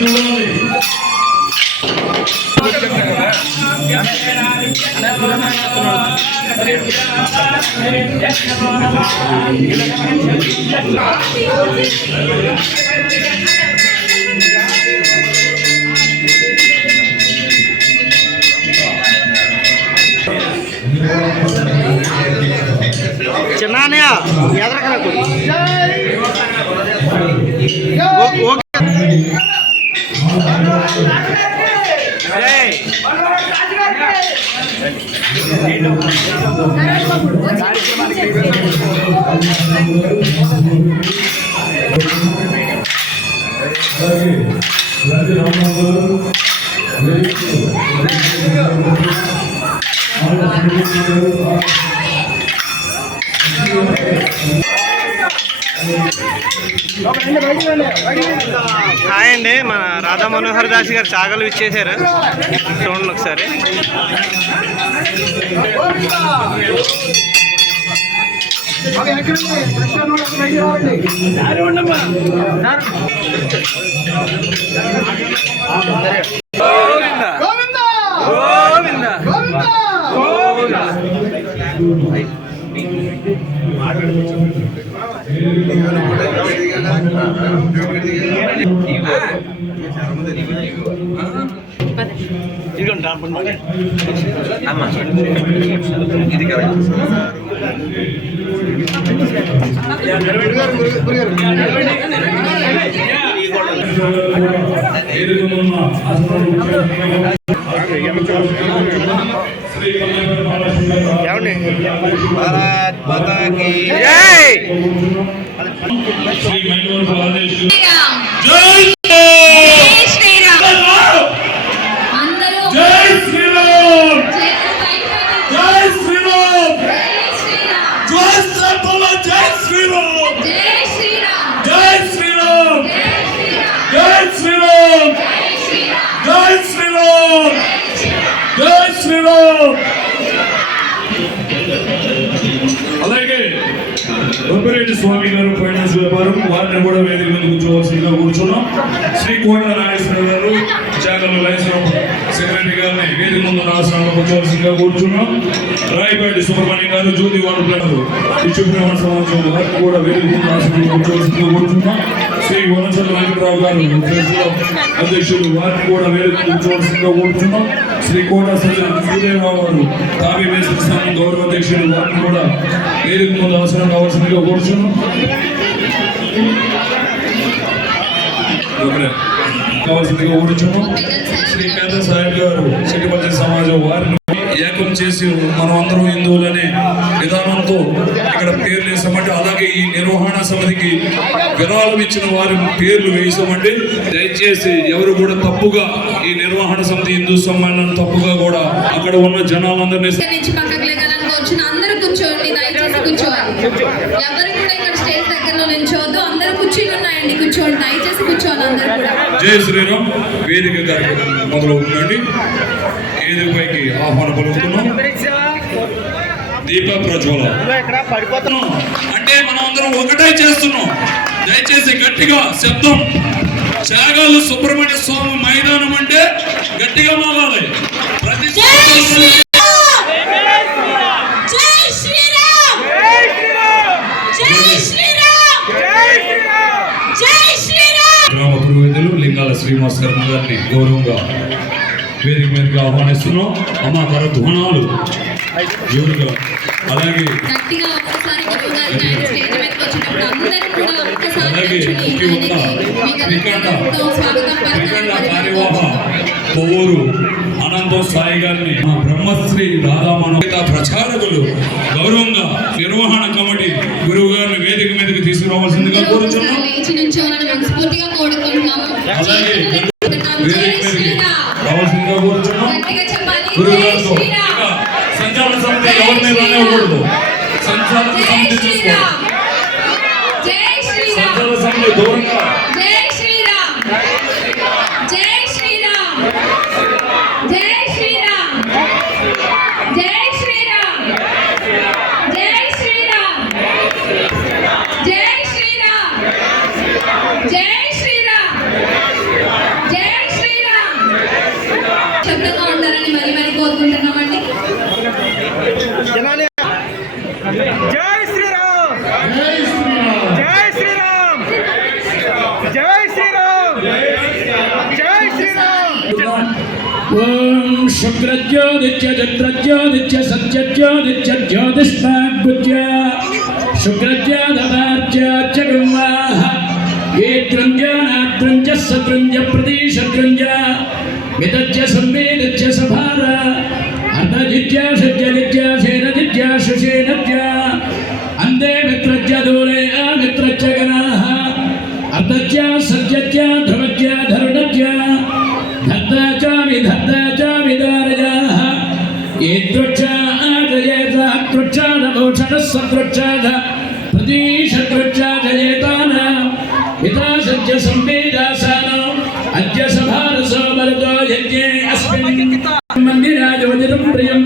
చూడాలి. చిన్న ఎదరకరకు హాయ్ అండి, మన రాధా మనోహర్ దాస్ గారు చాగలు ఇచ్చేసారు. చూడండి ఒకసారి. भारत माता की जय. श्री मंगल प्रदेश जय श्री राम. जय श्री राम. जय श्री राम. जय श्री राम. जय श्री राम. जय श्री राम. जय श्री राम. जय श्री राम. जय श्री राम. అలాగే బొబ్బరెడ్డి స్వామి గారు ఫైనాన్స్ వ్యాపారం, వారిని కూడా వేదిక మీద కూర్చోవలసిందిగా కూర్చున్నాం. శ్రీ కోట నాగేశ్వర గారు చాగలు లైసరం సెక్రటరీ గారిని వేదిక ముందు రాష్ట్రంలో కూర్చోవలసిందిగా కూర్చున్నాం. రాయపాటి సుబ్రహ్మణ్యం గారు జ్యోతి వాడు ఇచ్చుప్రమాణ సమాజం వారిని కూడా వేదిక ముందు రాష్ట్రంలో కూర్చోవలసిందిగా కూర్చున్నాం. శ్రీ వనచల వెంకటరావు గారు అధ్యక్షులు, వారిని కూడా వేదిక కూర్చోవలసిందిగా కూర్చున్నాం. శ్రీ కోట సూర్యరావు గారు కావ్య వేసిన స్థానం గౌరవ అధ్యక్షులు, వారిని కూడా వేదిక ముందు అవసరం కావాల్సిందిగా కూర్చున్నాం. కావాల్సిందిగా కూర్చున్నాం. శ్రీ పేద సాహెబ్ గారు సిటిపల్లి సమాజం, వారిని ఏకం చేసి మనం అందరం హిందువులనే విధానంతో ఇక్కడ పేర్లు వేసామంటే, అలాగే ఈ నిర్వహణ సమితికి విరాళం ఇచ్చిన వారి పేర్లు వేసామంటే, దయచేసి ఎవరు కూడా తప్పుగా ఈ నిర్వహణ సమితి హిందూ సమ్మేళనం తప్పుగా కూడా అక్కడ ఉన్న జనాలందరినీ అందరూ కూర్చోండి, దయచేసి కూర్చోవాలి. ఎవరు కూడా ఇక్కడ స్టేజ్ దగ్గరలో నిల్చోవద్దు. అందరూ కుర్చీలు ఉన్నాయండి, కూర్చోండి, దయచేసి కూర్చోవాలి అందరూ కూడా. జై శ్రీరామ్. వేదిక కార్యక్రమం మొదలవుతుందండి. వేదికపైకి ఆహ్వానం పలుకుతున్నాం. దీప ప్రజ్వల అంటే మనం అందరం ఒకటే చేస్తున్నాం. దయచేసి గట్టిగా శబ్దం. చాగలు సుబ్రహ్మణ్య స్వామి మైదానం అంటే గట్టిగా మారాలి. ప్రతి గ్రామ పురోహితులు లింగాల శ్రీనివాస్ శర్మ గారిని గౌరవంగా వేదిక మీదకి ఆహ్వానిస్తున్నాం. అమ్మ కరధ్వనాలు జోరుగా. అలాగే కార్యవాహ కొవ్వూరు అనంతం సాయి గారిని, మా బ్రహ్మశ్రీ రాధా మనోహిత ప్రచారకులు గౌరవంగా నిర్వహణ కమిటీ గురువు గారిని వేదిక మీదకి తీసుకురావాల్సిందిగా కోరుచున్నాం. అలాగే వేదిక మీదకి రావాల్సిందిగా కోరుచున్నాం. గురువు గారితో సంచాలన సమితి ఎవరిని రానివ్వకూడదు. సంచాలన సమితి చూసుకోవాలి. సంచాలన సమితి దూరంగా. జై శ్రీ జై శ్రీరామ్ జై శ్రీరామ్ ఓం శుక్రజ్యోతిత్య చంద్రజ్యోతిత్య సత్యజ్యోతిత్య జ్యోతిష్మాగ్గుజ్య శుక్రజ్యోతమార్జ్య గుమ్వాః ఏత్రంజానాత్రంజ సత్రంజ ప్రతిశత్రంజ మితజ్య సంవేదజ్య సభార అర్ధజిత్య సజ్జలిత్య సేనజిత్య సుషేనజ్య అందే మిత్రజ్య దూరే మిత్రజ్య గణాః అర్ధజ్య సజ్జజ్య ధ్రువజ్య ధరుణజ్య धत्ता च विदारयाः येत्रोच्चादयेताक्रोच्चादभूषणः प्रतीशत्रोच्चादयेताना पिता सज्ज संवेदासानो अद्य सभारसो वरदो यज्ञे अस्मिन् मन्दिराजोदितं प्रियं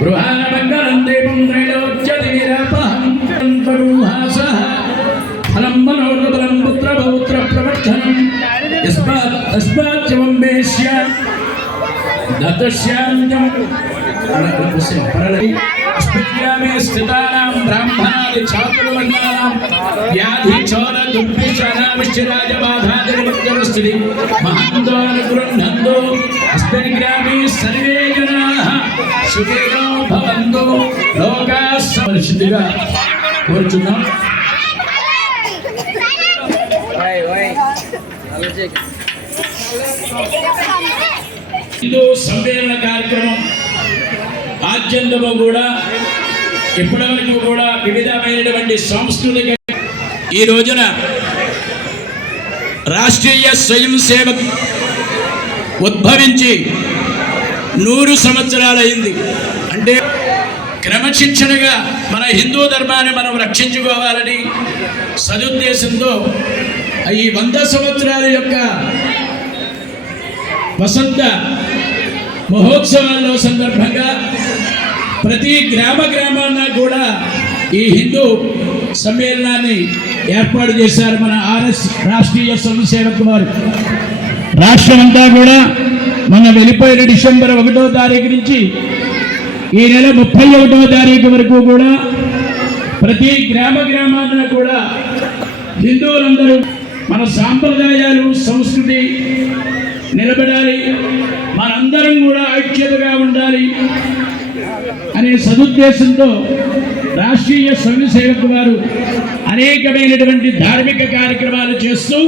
गृहाणमङ्गलं देवं त्रैलोक्यतिविरापहं तरुहासः फलं मनोरबलं पुत्रपौत्रप्रवर्धनं यस्मात् वम्बेश्य दत्तश्यान्यं अस्मद्ग्रामे स्थितानां ब्राह्मणादि चातुर्वर्णानां व्याधि चोर दुर्भिक्षानाविष्टिराजबाधादिर्मध्यवस्थिति महन्तोऽनुगृह्णन्तो अस्मिन् ग्रामे सर्वे जनाः सुखिनो भवन्तु लोकाः समृद्धिगा కోరుచున్నాం. హిందూ సమ్మేళన కార్యక్రమం ఆద్యంతము కూడా ఇప్పటివరకు కూడా వివిధమైనటువంటి సాంస్కృతిక ఈ రోజున రాష్ట్రీయ స్వయం సేవక్ ఉద్భవించి 100 సంవత్సరాలైంది. అంటే క్రమశిక్షణగా మన హిందూ ధర్మాన్ని మనం రక్షించుకోవాలని సదుద్దేశంతో ఈ 100 సంవత్సరాల యొక్క వసంత మహోత్సవాల్లో సందర్భంగా ప్రతి గ్రామాన్న కూడా ఈ హిందూ సమ్మేళనాన్ని ఏర్పాటు చేశారు మన ఆర్ఎస్ రాష్ట్రీయ స్వయం సేవక్ వారు. రాష్ట్రమంతా కూడా మన వెళ్ళిపోయిన డిసెంబర్ 1వ తారీఖు నుంచి ఈ నెల 31వ తారీఖు వరకు కూడా ప్రతి గ్రామాన్న కూడా హిందువులందరూ మన సాంప్రదాయాలు సంస్కృతి నిలబడాలి, మనందరం కూడా ఐక్యతగా ఉండాలి అనే సదుద్దేశంతో రాష్ట్రీయ స్వయం సేవక్ వారు అనేకమైనటువంటి ధార్మిక కార్యక్రమాలు చేస్తూ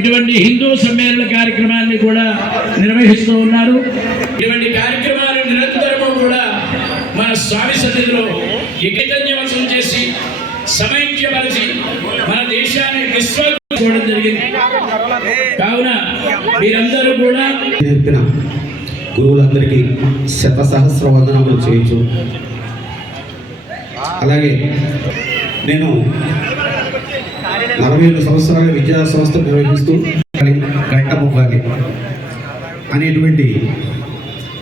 ఇటువంటి హిందూ సమ్మేళన కార్యక్రమాన్ని కూడా నిర్వహిస్తూ ఉన్నారు. ఇటువంటి కార్యక్రమాలు నిరంతరము కూడా మన స్వామి సన్నిధిలో చైతన్యవంతం చేసి సమైక్యపరిచి మన దేశాన్ని విశ్వకోవడం జరిగింది. కావున మీరందరూ కూడా నేర్పిన గురువులందరికీ శతసహస్ర వందనములు చేయొచ్చు. అలాగే నేను 47 సంవత్సరాల విద్యా సంస్థ నిర్వహిస్తూ గంట ముగ్గాలి అనేటువంటి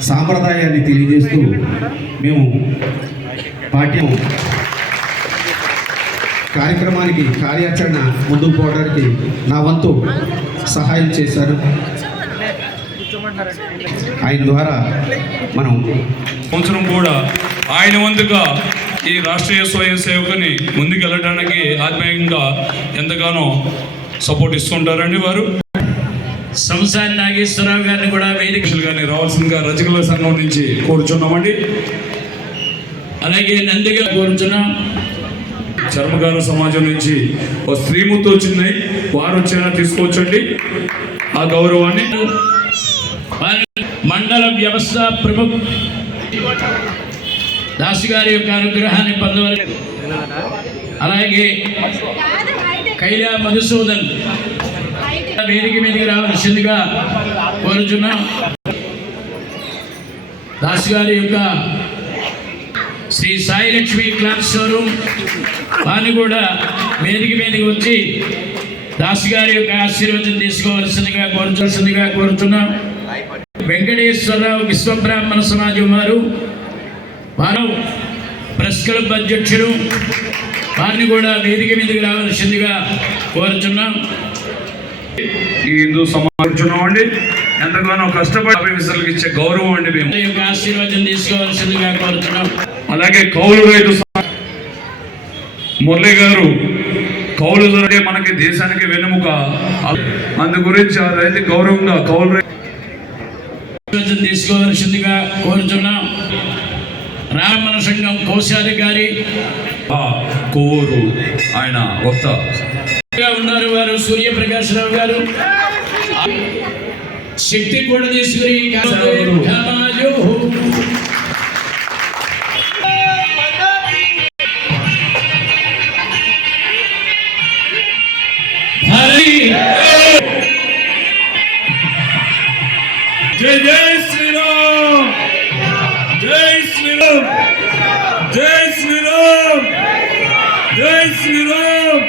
సాంప్రదాయాన్ని తెలియజేస్తూ మేము పాఠ్యం కార్యక్రమానికి కార్యాచరణ ముందుకు పోవడానికి నా వంతు సహాయం చేశారు. ఆయన ద్వారా మనం సంవత్సరం కూడా ఆయన వంతుగా ఈ రాష్ట్రీయ స్వయం సేవకుని ముందుకెళ్ళడానికి ఆత్మీయంగా ఎంతగానో సపోర్ట్ ఇస్తుంటారండి. వారు సంసారి నాగేశ్వరరావు గారిని కూడా వేదిక గారిని రావాల్సిందిగా రచకుల సంఘం నుంచి కోరుచున్నామండి. అలాగే నందిగా కోరుచున్నాం. చర్మకార సమాజం నుంచి ఒక స్త్రీమూర్తి వచ్చింది, వారు వచ్చేలా తీసుకోవచ్చండి ఆ గౌరవాన్ని. మండల వ్యవస్థ ప్రముఖ దాసు గారి యొక్క అనుగ్రహాన్ని పొందవలె. అలాగే కైలా మధుసూదన్ వేదిక మీదకి రావాల్సిందిగా కోరుచున్నాం. దాసు గారి యొక్క శ్రీ సాయి లక్ష్మి క్లాత్ షోరూమ్ వారిని కూడా వేదిక మీదకి వచ్చి దాసు గారి యొక్క ఆశీర్వచనం తీసుకోవాల్సిందిగా కోరుతున్నాం. వెంకటేశ్వరరావు విశ్వబ్రాహ్మణ సమాజం వారు ప్రెస్ క్లబ్ అధ్యక్షుడు, వారిని కూడా వేదిక మీదకి రావాల్సిందిగా కోరుచున్నాం. ఈ హిందూ సమాజం అండి ఎంతగానో కష్టపడి ఆఫీసర్లకు ఇచ్చే గౌరవం అండి. మేము ఆశీర్వాదం తీసుకోవాల్సిందిగా కోరుతున్నాం. అలాగే కౌలు రైతు మురళి గారు కౌలు అంటే మనకి దేశానికి వెన్నెముక. అందు గురించి ఆ రైతు గౌరవంగా కౌలు తీసుకోవాల్సిందిగా కోరుతున్నాం. రామణ సంఘం కోశాధికారి కొవ్వూరు ఆయన వక్త ఉన్నారు వారు సూర్యప్రకాశరావు గారు. శక్తి కూడా తీసుకుని జై జై శ్రీరామ్, జై శ్రీరామ్, జై శ్రీరామ్, జై శ్రీరామ్.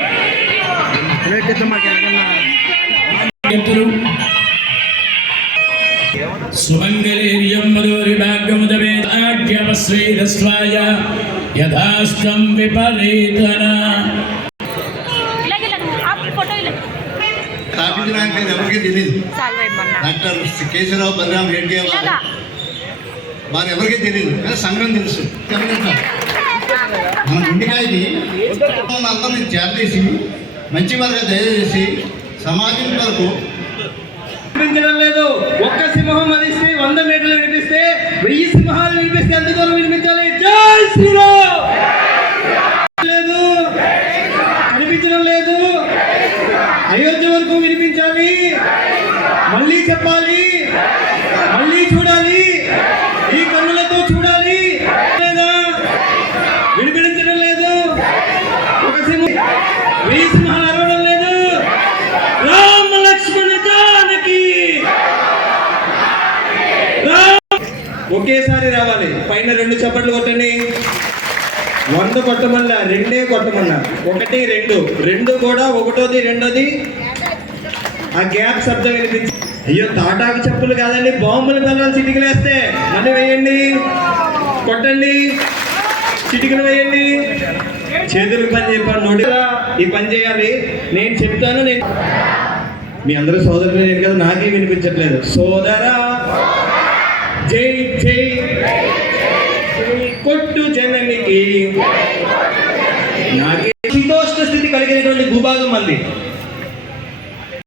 సుమంగళీర్యం మధురి భాగ్యముదవేదాగ్యవశ్రీరస్వాయ యథాస్తం విపరీతన. స్థాపించడానికి ఎవరికి తెలియదు. డాక్టర్ కేశవరావు బలరాం రెడ్డి వారు ఎవరికి తెలియదు, కానీ సంఘం తెలుసు. మన గుండెకాయని అందరినీ చేరదీసి మంచి వారిగా దయచేసి సమాజం వరకు వినిపించడం లేదు. ఒక్క సింహం అనిస్తే 100 మీటర్లు వినిపిస్తే 1000 సింహాలు వినిపిస్తే ఎంత దూరం వినిపించాలి? జై శ్రీరామ్ లేదు, కనిపించడం లేదు. అయోధ్య వరకు వినిపించాలి, మళ్ళీ చెప్పాలి, మళ్ళీ చూడాలి, ఈ కన్నులతో చూడాలి. లేదా వినిపించడం లేదు. ఒక సింహం 1000 సింహాలు అరవడం లేదు. రామ లక్ష్మణ జానకి ఒకేసారి రావాలి. పైన 2 చప్పట్లు కొట్టండి. 100 కొట్టమన్నా, 2 కొట్టమన్నా. 1 2 2 కూడా, 1ది 2ది ఆ గ్యాప్ శబ్దం వినిపించి. అయ్యో తాటాకు చెప్పులు కాదండి, బాంబులు కలవాలి. చిటికలు వేస్తే మళ్ళీ వేయండి, కొట్టండి, చిటికలు వేయండి. చేతులకు పని చెప్పాను, నోటి ఈ పని చేయాలి. నేను చెప్తాను. నేను మీ అందరూ సోదరులు నేను కదా, నాకే వినిపించట్లేదు. సోదరా జై జై కొట్టు జననికి. నాకే శీతోష్ణ స్థితి కలిగినటువంటి భూభాగం మంది.